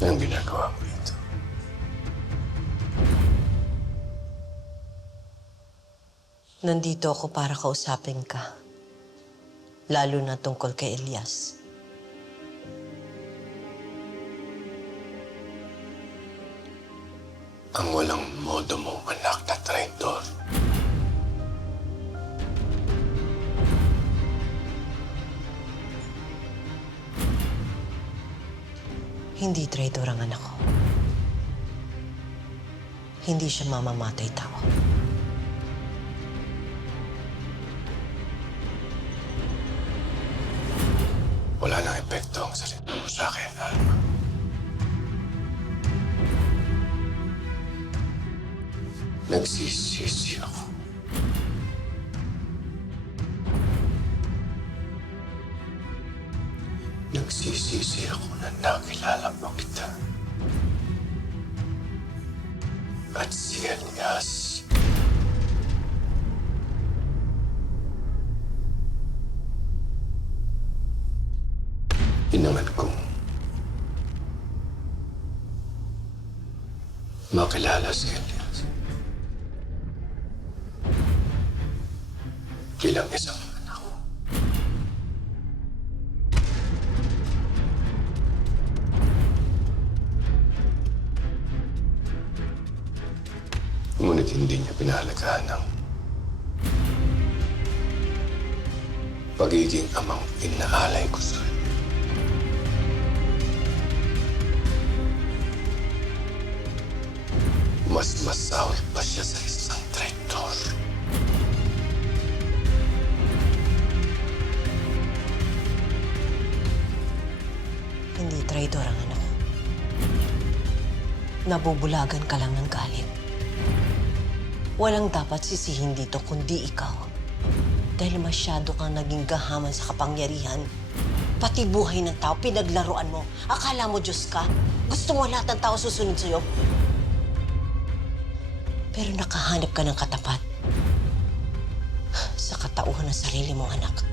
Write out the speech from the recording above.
Anong ginagawa mo rito? Nandito ako para kausapin ka. Lalo na tungkol kay Elias. Ang walang modo mong anak na traitor. Hindi traitor ang anak ko. Hindi siya mamamatay tao. Wala nang epekto ang salita mo sa akin, Alma. Nagsisisi ako. Nagsisisi ako na nakilala mo kita. At si Elias. Hinangad kong makilala si Elias bilang isang anak ko. Ngunit hindi niya pinahalagahan ng pagiging amang inaalay ko sa kanya. Mas masawi pa siya sa isang traitor. Hindi traitor ang anak ko. Nabubulagan ka lang ng galit. Walang dapat sisihin dito kundi ikaw. Dahil masyado kang naging gahaman sa kapangyarihan. Pati buhay ng tao, pinaglaruan mo. Akala mo Diyos ka? Gusto mo lahat ng tao susunod sa'yo? Pero nakahanap ka ng katapat sa katauhan ng sarili mong anak.